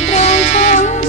ตักใจตรองของ